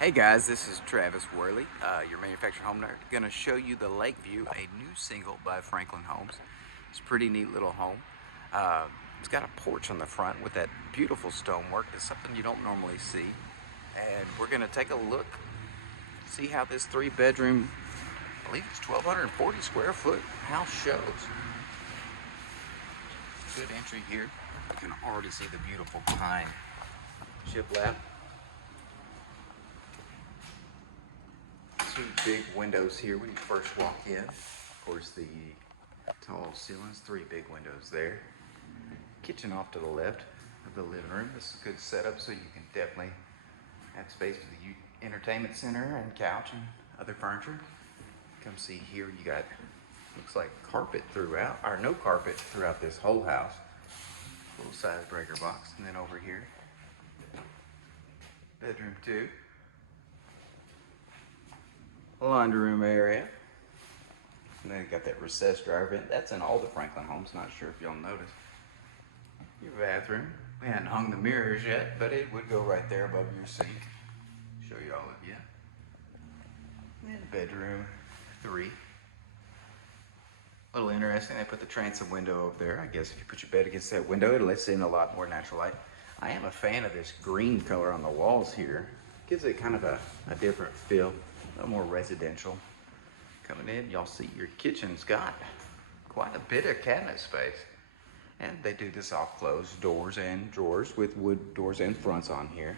Hey guys, this is Travis Worley, your manufactured home nerd. Going to show you the Lakeview, a new single by Franklin Homes. It's a pretty neat little home. It's got a porch on the front with that beautiful stonework. It's something you don't normally see. And we're going to take a look, see how this 3-bedroom, I believe it's 1,240 square foot house shows. Good entry here. You can already see the beautiful pine shiplap. Two big windows here when you first walk in. Of course, the tall ceilings, 3 big windows there. Kitchen off to the left of the living room. This is a good setup, so you can definitely have space for the entertainment center and couch and other furniture. Come see here, you got, looks like carpet throughout, or no carpet throughout this whole house. Little size breaker box. And then over here, bedroom 2. Laundry room area. And then you got that recessed dryer vent. That's in all the Franklin homes. Not sure if y'all noticed. Your bathroom. We hadn't hung the mirrors yet, but it would go right there above your sink. Show you all of you. And bedroom 3. A little interesting. They put the transom window over there. I guess if you put your bed against that window, it lets in a lot more natural light. I am a fan of this green color on the walls here. Gives it kind of a different feel. A little more residential. Coming in, y'all see your kitchen's got quite a bit of cabinet space. And they do this off closed doors and drawers with wood doors and fronts on here.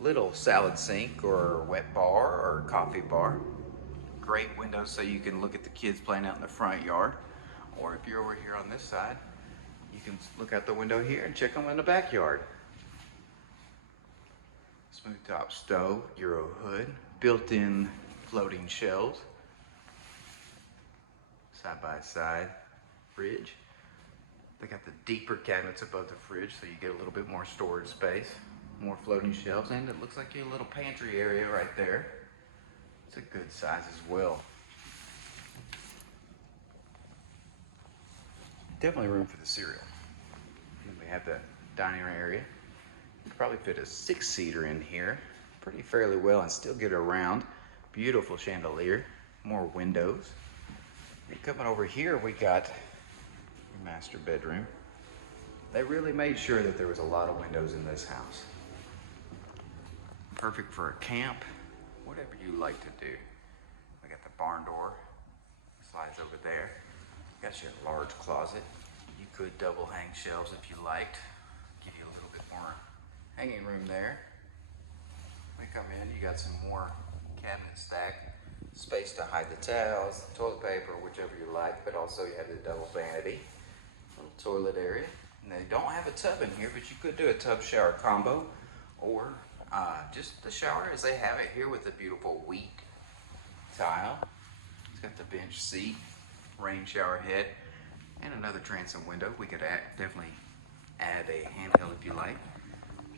Little salad sink or wet bar or coffee bar. Great windows so you can look at the kids playing out in the front yard. Or if you're over here on this side, you can look out the window here and check them in the backyard. Smooth top stove, Euro hood, built-in floating shelves, side-by-side fridge. They got the deeper cabinets above the fridge so you get a little bit more storage space, more floating shelves, and it looks like you have a little pantry area right there. It's a good size as well. Definitely room for the cereal. And we have the dining room area. You could probably fit a 6-seater in here pretty fairly well and still get around. Beautiful chandelier, more windows. And coming over here, we got your master bedroom. They really made sure that there was a lot of windows in this house. Perfect for a camp, whatever you like to do. We got the barn door, slides over there. Got your large closet. You could double hang shelves if you liked. Give you a little bit more hanging room there. When you come in, you got some more cabinet stack, space to hide the towels, toilet paper, whichever you like, but also you have the double vanity, little toilet area. And they don't have a tub in here, but you could do a tub shower combo, or just the shower as they have it here with the beautiful wheat tile. It's got the bench seat, rain shower head, and another transom window. We could definitely add a handheld if you like.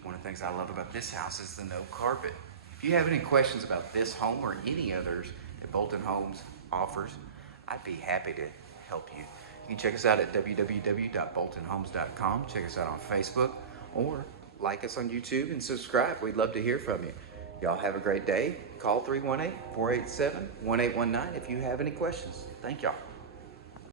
One of the things I love about this house is the no carpet. If you have any questions about this home or any others that Bolton Homes offers, I'd be happy to help you. You can check us out at www.boltonhomes.com. Check us out on Facebook, or like us on YouTube and subscribe. We'd love to hear from you. Y'all have a great day. Call 318-487-1819 if you have any questions. Thank y'all.